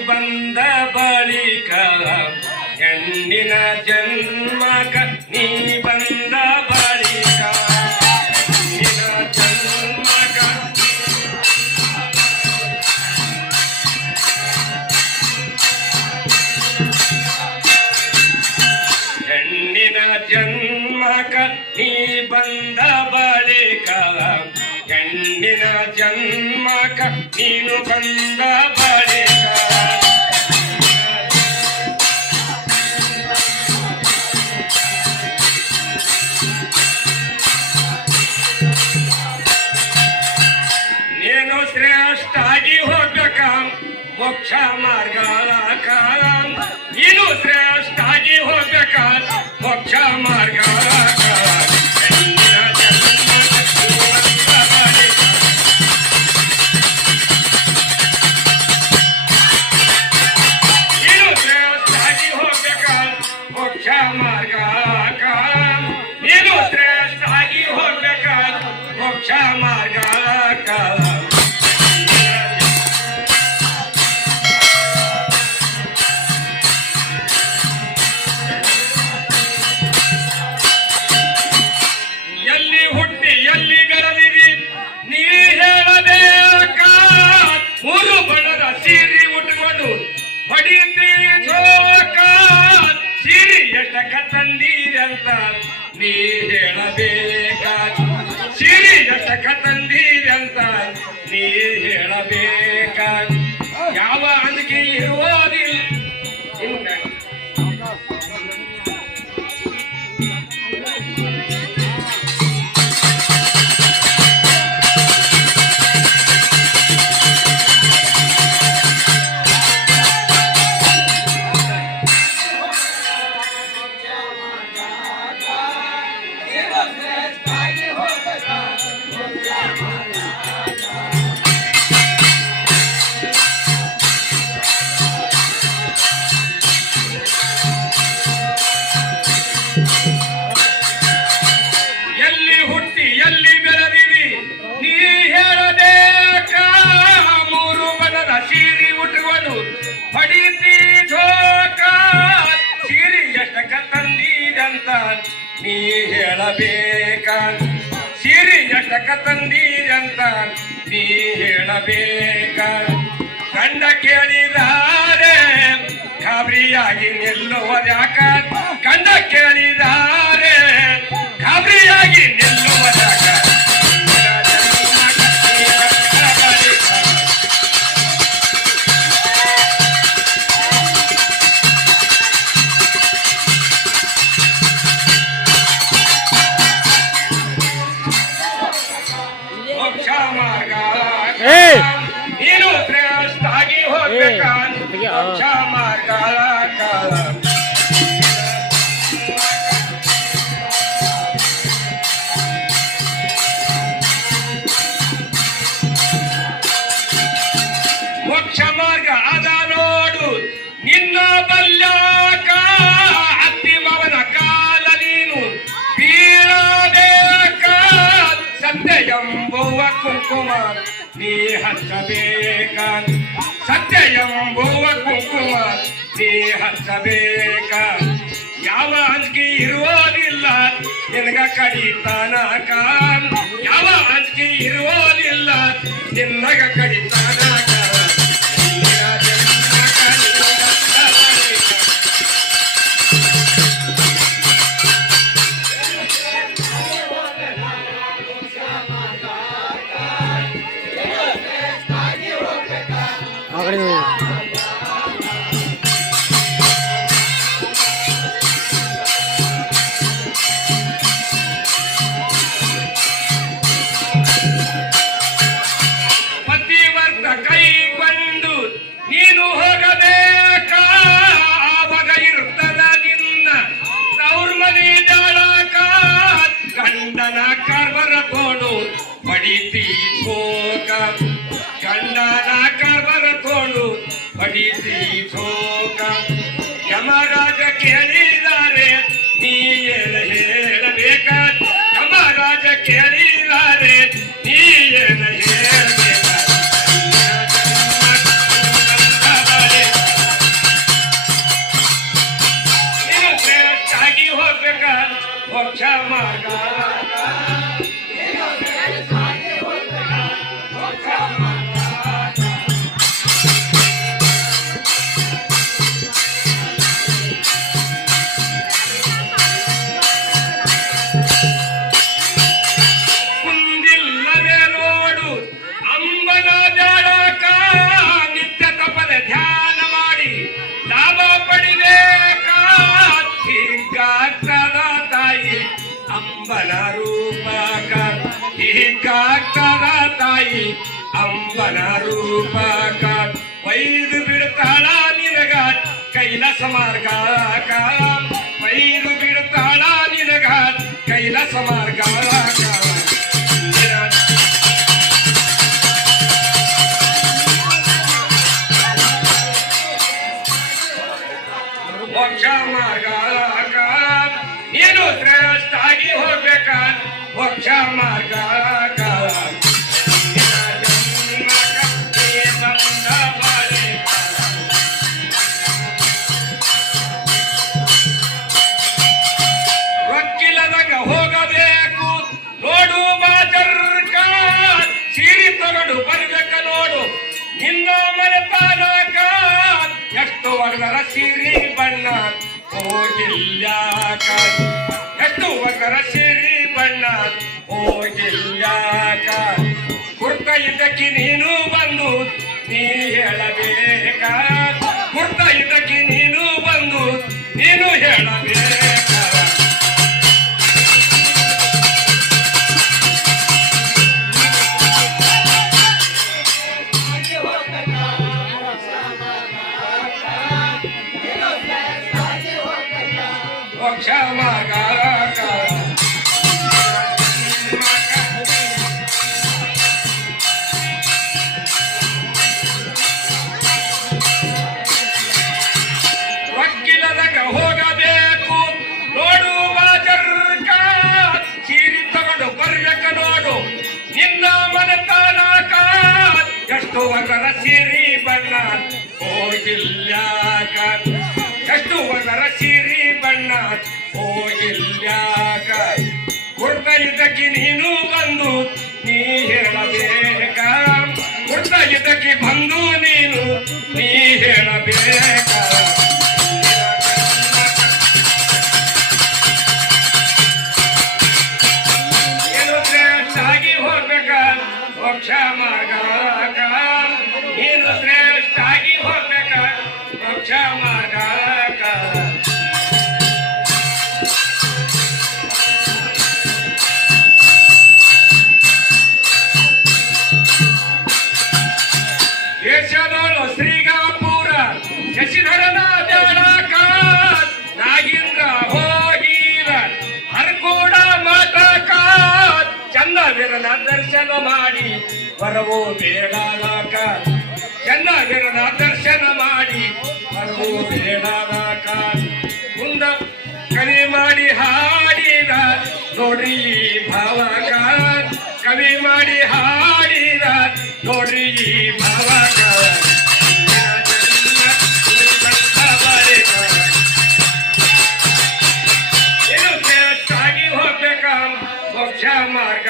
ಬಂದ ಬಳಿಕ ಹೆಣ್ಣಿನ ಜನ್ಮಕ ನೀ ಬಂದ ಬಳಿಕ ಹೆಣ್ಣಿನ ಜನ್ಮಕ ಹೆಣ್ಣಿನ ಜನ್ಮಕ ನೀ ಬಂದ ಬಳಿಕ ಹೆಣ್ಣಿನ ಜನ್ಮಕ ನೀನು ಬಂದ ಬಳಿಕ ನೀನು ಶ್ರೇಷ್ಠಾಗಿ ಹೋಗ್ಬೇಕ ಮೋಕ್ಷ ಮಾರ್ಗ ನೀನು ಶ್ರೇಷ್ಠಾಗಿ ಹೋಗ್ಬೇಕ ಮೋಕ್ಷ ಮಾರ್ಗ ತಂದೀರಂತ ನೀ ಹೇಳಬೇಕ ಸಿರಿ ಎಷ್ಟಕ ತಂದೀರಂತ ನೀ ಹೇಳಬೇಕ ಯಾವ ಅಂಜಿಕೆ ಇರುವುದಿಲ್ಲ ನೀ ಹೇಳಬೇಕ ಸಿರಿ ಎಷ್ಟಕ ತಂದೀರಂತ ನೀ ಹೇಳಬೇಕ ಕಂಡ ಕೇಳಿದಾರೆ ಗಾಬರಿಯಾಗಿ ನಿಲ್ಲುವುದ್ಯಾಕ ಕಂಡ ಕೇಳಿದಾರೆ ಗಾಬರಿಯಾಗಿ ನಿಲ್ಲುವುದ್ಯಾಕ ನೀನು ಶ್ರೇಷ್ಠಾಗಿ ಹೋಗ್ಬೇಕ ಮೋಕ್ಷ ಮಾರ್ಗ ಮೋಕ್ಷ ಮಾರ್ಗ ಅದ ನೋಡು ನಿನ್ನ ಬಲ್ಯಾಕ ಅಂತಿಮವನ ಕಾಲ ನೀನು ಬೀಳಬೇಕ ಸತ್ಯ ಎಂಬುವ ಕುಂಕುಮ ನೀ ಹಚ್ಚಬೇಕ ಸತ್ಯ ಎಂಬುವ ಕುಂಕುಮ ನೀ ಹಚ್ಚಬೇಕ ಯಾವ ಅಂಜಿಕೆ ಇರುವುದಿಲ್ಲ ನಿನಗ ಕಡಿತಾನಕ ಯಾವ ಅಂಜಿಕೆ ಇರುವುದಿಲ್ಲ ನಿನ್ನಗ ಕಡಿತಾನಕ ಪತಿವರ್ತ ಕೈ ಮಾರ್ಗ ಕುಂದಿಲ್ಲದೆ ನೋಡು ಅಂಬನ ಜಾಳಕ ನಿತ್ಯ ತಪದ ಧ್ಯಾನ ಮಾಡಿ ಲಾಭ ಪಡಿಬೇಕ ಹೀಗಾಗ್ತದ ತಾಯಿ ಅಂಬನ ರೂಪಕ ಹೀಗಾಗ್ತದ ತಾಯಿ ಅಂಬನ ರೂಪಕ ವೈದು ಬಿಡ್ತಾಳ ನಿನಗ ಕೈಲಾಸ ಮಾರ್ಗ ವೈದು ಬಿಡ್ತಾಳ ನಿನಗ ಕೈಲಾಸ ಮಾರ್ಗ ಮೋಕ್ಷ ಮಾರ್ಗ ನೀನು ಶ್ರೇಷ್ಠ ಆಗಿ ಹೋಗ್ಬೇಕ ಮೋಕ್ಷ ಮಾರ್ಗ ರೊಕ್ಕಿಲ್ಲದಾಗ ಹೋಗಬೇಕು ನೋಡು ಬಾಜರ್ಕ ಸೀರಿ ತಗೊಂಡು ಬರ್ಬೇಕ ನೋಡು ನಿನ್ನ ಮನೆತನಕ ಎಷ್ಟು ಒಗದರ ಸೀರಿ ಬಣ್ಣ ಹೋಗಿಲ್ಯಾಕ ಎಷ್ಟು ಒಗದರ ಸೀರಿ ಬಣ್ಣ ಹೋಗಿಲ್ಯಾಕ ಗುರ್ತ ಇದಕ್ಕೆ ನೀನು ಬಂದು ನೀ ಹೇಳಬೇಕ ಗುರ್ತ ಇದಕ್ಕೆ ನೀನು ಬಂದು ನೀನು ಹೇಳಬೇಕ ಮೋಕ್ಷ ಮಾರ್ಗ ವಕೀಲದಾಗ ಹೋಗಬೇಕು ನೋಡು ಬಾಜರ್ಕ ಸೀರಿ ತಗೊಂಡು ಬರ್ಬೇಕ ನೋಡು ನಿನ್ನ ಮನೆತನಕ ಎಷ್ಟು ಅದರ ಸೀರಿ ಬಣ್ಣ ಹೋಗಿಲ್ಯಾಕ ಎಷ್ಟು ಅದರ ಸೀರಿ ಬಣ್ಣ ಹೋಗಿಲ್ಯಾಕ ಗುರ್ತ ಇದಕ್ಕೆ ನೀನು ಬಂದು ನೀ ಹೇಳಬೇಕ ಗುರ್ತ ಇದಕ್ಕೆ ಬಂದು ನೀನು ನೀ ಹೇಳಬೇಕ ಏನು ಶ್ರೇಷ್ಠ ಆಗಿ ಹೋಗ್ಬೇಕ ಮೋಕ್ಷ ಮಾರ್ಗ ನೀನು ಶ್ರೇಷ್ಠ ಆಗಿ ಹೋಗ್ಬೇಕ ಮೋಕ್ಷ ಮಾರ್ಗ ದೇಶದೊಳು ಶ್ರೀಗಾಪುರ ಶಶಿಧರನ ಜಾಳಕ ನಾಗೇಂದ್ರ ಹೋಗಿರ ಹರ್ಕೂಡ ಮಠಕ ಚನ್ನವೀರನ ದರ್ಶನ ಮಾಡಿ ಬರವು ಬೇಡಾಲಕ ಚನ್ನವೀರನ ದರ್ಶನ ಮಾಡಿ ಬರವು ಬೇಡಾಲಕ ಮುಂದ ಕವಿ ಮಾಡಿ ಹಾಡಿದ ನೋಡ್ರಿ ಭಾವಕ ಕವಿ ಮಾಡಿ ಹಾಡಿದ ನೋಡ್ರಿ ಭಾವಕ ಏನು ಶ್ರೇಷ್ಠ ಆಗಿ ಹೋಗ್ಬೇಕ ಮೋಕ್ಷ ಮಾರ್ಗ